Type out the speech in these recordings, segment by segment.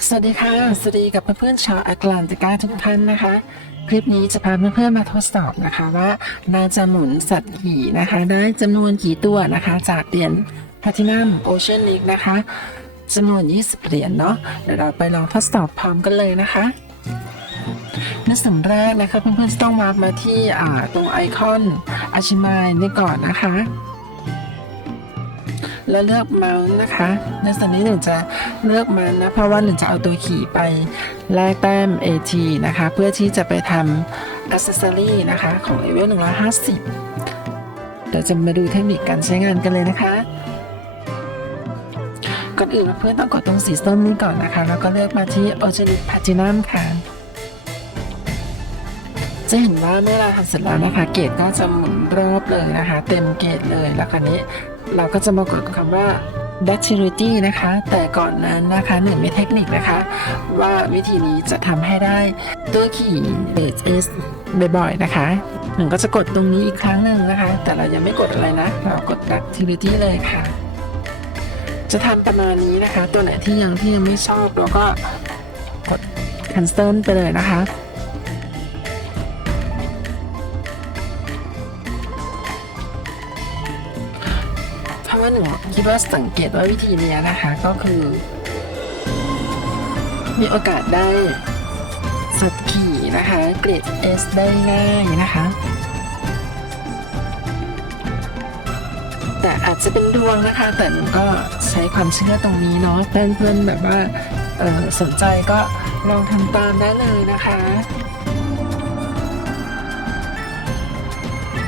สวัสดีค่ะ สวัสดีกับเพื่อนๆชาวแอตแลนติกาทุกท่านนะคะ คลิปนี้จะพาเพื่อนๆมาทดสอบนะคะว่านาจะหมุนสัตว์หี่นะคะ ได้จำนวนกี่ตัวนะคะ จากเหรียญแพทินัมโอเชียนลีกนะคะจำนวน 20 เหรียญเนาะเดี๋ยวเราไปลองทดสอบพร้อมกันเลยนะคะในส่วนแรกนะคะเพื่อนๆจะต้องวาร์ปมาที่ตรงไอคอนอาชิมายนี่ก่อนนะคะ แล้วเลือกเมาส์นะคะในส่วนนี้หนึ่งจะเลือกมันนะเพราะว่าหนึ่งจะเอาตัวขี่ไปแลกแต้ม AT นะคะ เพื่อที่จะไปทำ accessory นะคะ ของ level 150 เดี๋ยวจะมาดูเทคนิคการใช้งานกันเลยนะคะก่อนอื่นเพื่อนต้องกดตรงสีส้มนี้ก่อนนะคะ แล้วก็เลือกมาที่ Organic Platinum ค่ะจะเห็นว่าเมื่อเราทำเสร็จแล้วนะคะ เกรดก็จะหมุนรอบเลยนะคะ เต็มเกรดเลยแล้วคราวนี้ เราก็จะมากดคำว่า Dexterity นะคะ แต่ก่อนนั้นนะคะหนึ่งมีเทคนิคนะคะ ว่าวิธีนี้จะทำให้ได้ตัวขี่เบสเอสบ่อยๆนะคะหนึ่งก็จะกดตรงนี้อีกครั้งหนึ่งนะคะ แต่เรายังไม่กดอะไรนะ เรากด Dexterity เลยค่ะ จะทำประมาณนี้นะคะ ตัวไหนที่ยังที่ยังไม่ชอบเราก็กด cancel ไปเลยนะคะ ว่าหนูคิดว่าสังเกตว่าวิธีนี้นะคะ ก็คือ มีโอกาสได้สัตว์ขี่นะคะ เกรด S ได้ง่ายนะคะ แต่อาจจะเป็นดวงนะคะ แต่หนูก็ใช้ความเชื่อตรงนี้เนาะเพื่อนๆแบบว่าสนใจก็ลองทำตามได้เลยนะคะ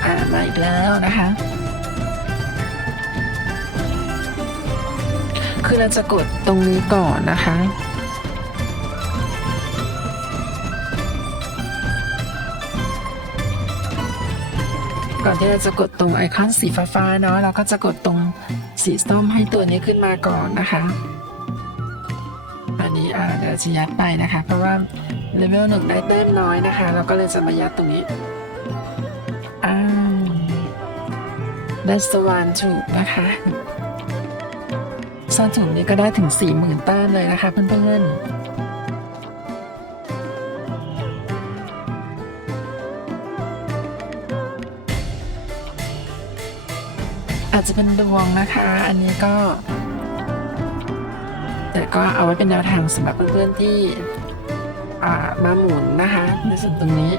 อ่ามาอีกแล้วนะคะ คือเราจะกดตรงนี้ก่อนนะคะ ก่อนที่เราจะกดตรงไอคอนสีฟ้าๆเนาะเราก็จะกดตรงสีส้มให้ตัวนี้ขึ้นมาก่อนนะคะอันนี้อ่าเดี๋ยวจะยัดไปนะคะ เพราะว่าเลเวลหนึ่งได้แต้มน้อยนะคะ เราก็เลยจะมายัดตรงนี้อ่าได้สวานถูกนะคะ ซอนถุงนี้ก็ได้ถึง 40,000แต้มเลยนะคะเพื่อนๆอาจจะเป็นดวงนะคะ อันนี้ก็ แต่ก็เอาไว้เป็นแนวทางสำหรับเพื่อนๆที่มาหมุนนะคะ ในส่วนตรงนี้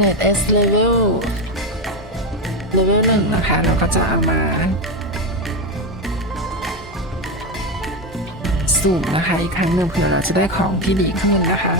เน็ต S level level หนึ่งนะคะ เราก็จะเอามาสูบนะคะ อีกครั้งหนึ่งเพื่อเราจะได้ของที่ดีขึ้นนะคะ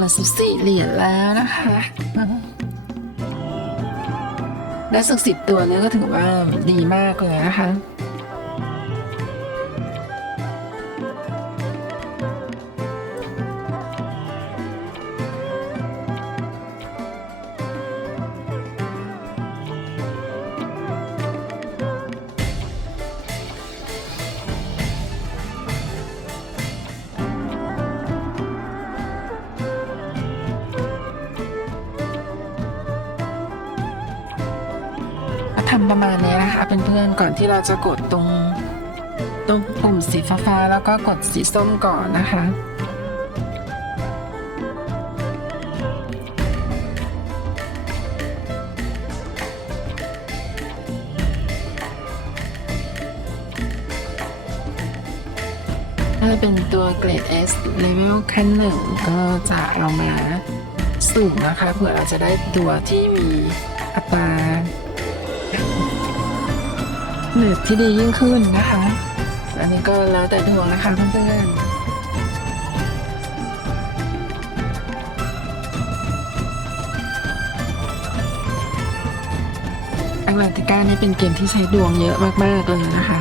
ละสิบสี่เหรียญแล้วนะคะได้สักสิบตัวนี้ก็ถือว่าดีมากเลยนะคะ ประมาณนี้นะคะเพื่อนๆก่อนที่เราจะกดตรงตรงปุ่มสีฟ้าแล้วก็กดสีส้มก่อนนะคะ ถ้าเป็นตัวเกรด S level ขั้นหนึ่งก็จะเอามาสุ่มนะคะเผื่อเราจะได้ตัวที่มีอัตรา หนืดที่ดียิ่งขึ้นนะคะ อันนี้ก็แล้วแต่ดวงนะคะเพื่อนๆแอตแลนติก้านี่เป็นเกมที่ใช้ดวงเยอะมากๆเลยนะคะ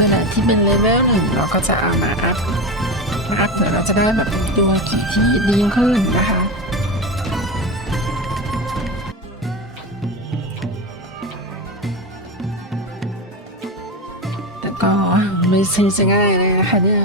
ตัวไหนที่เป็นเลเวลหนึ่งเราก็จะเอามาอัพมาอัพเผื่อเราจะได้แบบตัวขี่ที่ดีขึ้นนะคะแต่ก็ไม่ใช่จะง่ายเลยนะคะเนี่ย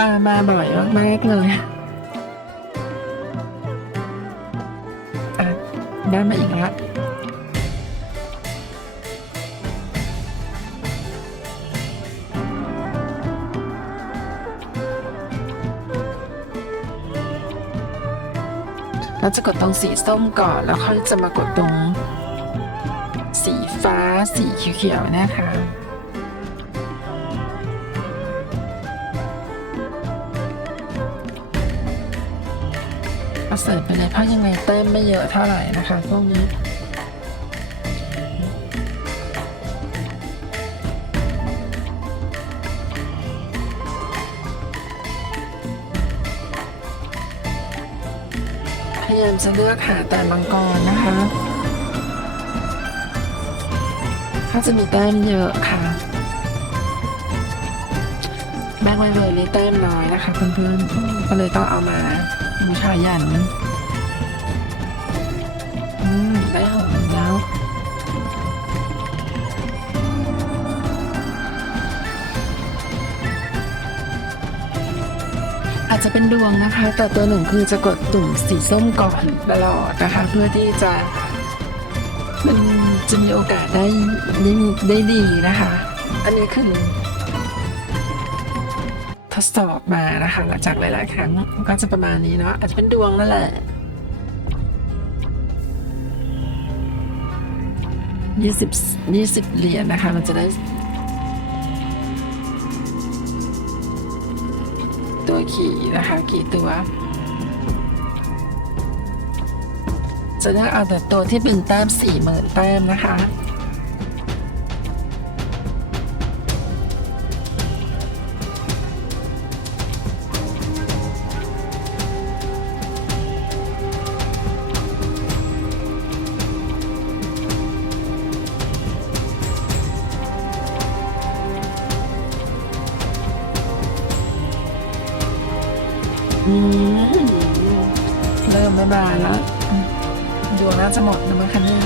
ปลามาบ่อยมากเลยอะได้มาอีกแล้วเราจะกดตรงสีส้มก่อน แล้วค่อยจะมากดตรงสีฟ้าสีเขียวๆนะคะ เอาเสร์ฟไปเลยเพราะยังไงเต้มไม่เยอะเท่าไหร่นะคะพวกนี้พยายามจะเลือกหาแต่มังกรนะคะ ถ้าจะมีแต้มเยอะค่ะแบงไวเวอร์นี่แต้มน้อยนะคะเพื่อนๆก็เลยต้องเอามา บูชายัน อืมได้หอมแล้วอาจจะเป็นดวงนะคะ แต่ตัวหนึ่งคือจะกดตุ่มสีส้มก่อนตลอดนะคะ เพื่อที่จะมันจะมีโอกาสได้ได้ได้ดีนะคะ อันนี้คือ ดสอบมานะคะหลังจากหลาย ๆ ครั้งก็จะประมาณนี้เนาะอาจจะเป็นดวงนั่นแหละยี่สิบยี่สิบเหรียญนะคะ มันจะได้ ตัวขี่นะคะ กี่ตัว จะเลือกเอาแต่ตัวที่เป็นแต้มสี่หมื่นแต้มนะคะ เริ่มไม่บานแล้วดวงน่าจะหมดแล้วมั้งคะเนี่ย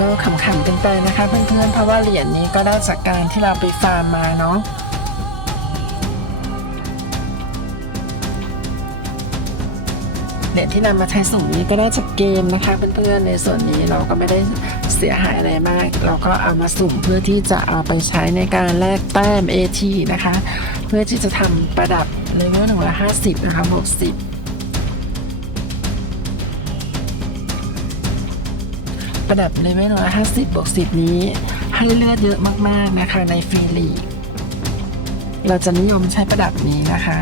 ก็ขำๆกันไปนะคะเพื่อนๆเพราะว่าเหรียญนี้ก็ได้จากการที่เราไปฟาร์มมาเนาะ เหรียญที่นำมาใช้สุ่มนี้ก็ได้จากเกมนะคะเพื่อนๆในส่วนนี้เราก็ไม่ได้เสียหายอะไรมาก เราก็เอามาสุ่มเพื่อที่จะเอาไปใช้ในการแลกแต้ม AT นะคะ เพื่อที่จะทำประดับเลเวลหนึ่งร้อยห้าสิบนะคะบวกสิบประดับเลเวลหนึ่งร้อยห้าสิบบวกสิบนี้ให้เลือดเยอะมากๆนะคะในฟรีลีเราจะนิยมใช้ประดับนี้นะคะ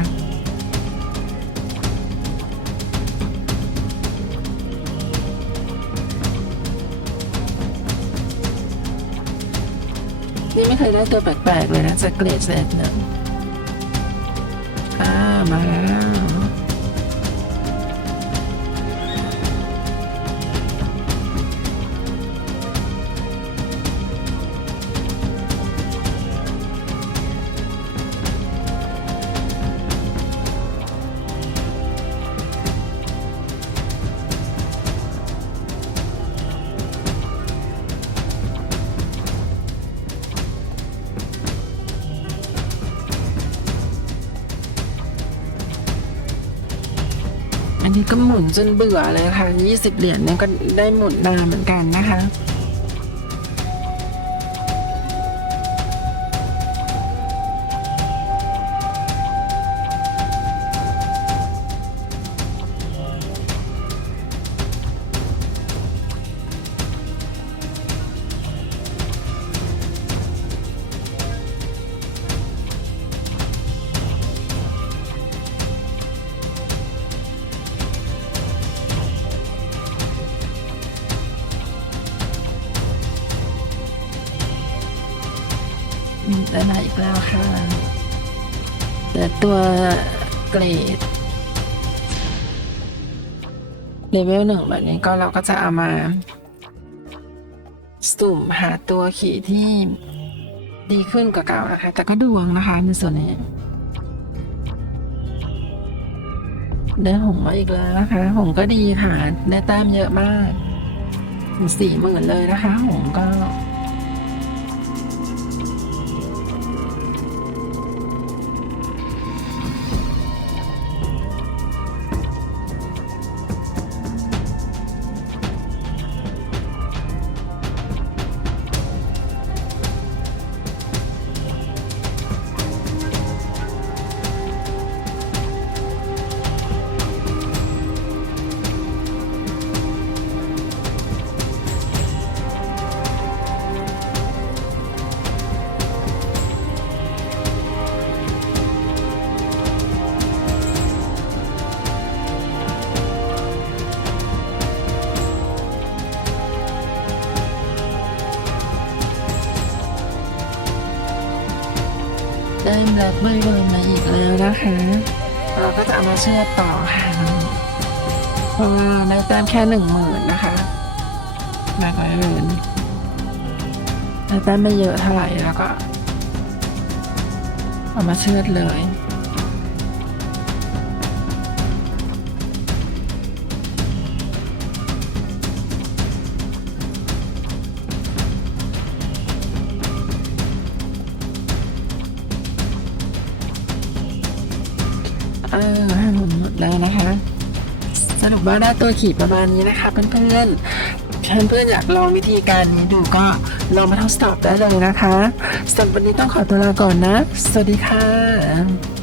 นี่ไม่เคยได้ตัวแปลกๆเลยนะจากเกรดเซตเนี่ยอ่ามาแล้ว ทีก็หมุนจนเบื่อเลยค่ะ 20 เหรียญเนี่ยก็ได้หมุนนานเหมือนกันนะคะ มีแต่ไหนอีกแล้วค่ะแต่ตัวเกรดเลเวลหนึ่งแบบนี้ก็เราก็จะเอามาสุ่มหาตัวขี่ที่ดีขึ้นกว่าเก่านะคะ แต่ก็ดวงนะคะในส่วนนี้ ได้หงมาอีกแล้วนะคะหงก็ดีค่ะ ได้แต้มเยอะมากสี่หมื่นเลยนะคะหงก็ ได้แบล็คเบอร์เบิร์นมาอีกแล้วนะคะเราก็จะเอามาเชื่อต่อค่ะเพราะว่าได้แต้มแค่หนึ่งหมื่นนะคะมาก็เบอร์เบิร์นได้แต้มไม่เยอะเท่าไหร่แล้วก็เอามาเชื่อเลย เออหมหมดแล้วนะคะ สรุปว่าได้ตัวขีดประมาณนี้นะคะ เพื่อนๆถ้าเพื่อนอยากลองวิธีการนี้ดูก็ลองมาทดสอบได้เลยนะคะสำหรับวันนี้ต้องขอตัวลาก่อนนะ สวัสดีค่ะ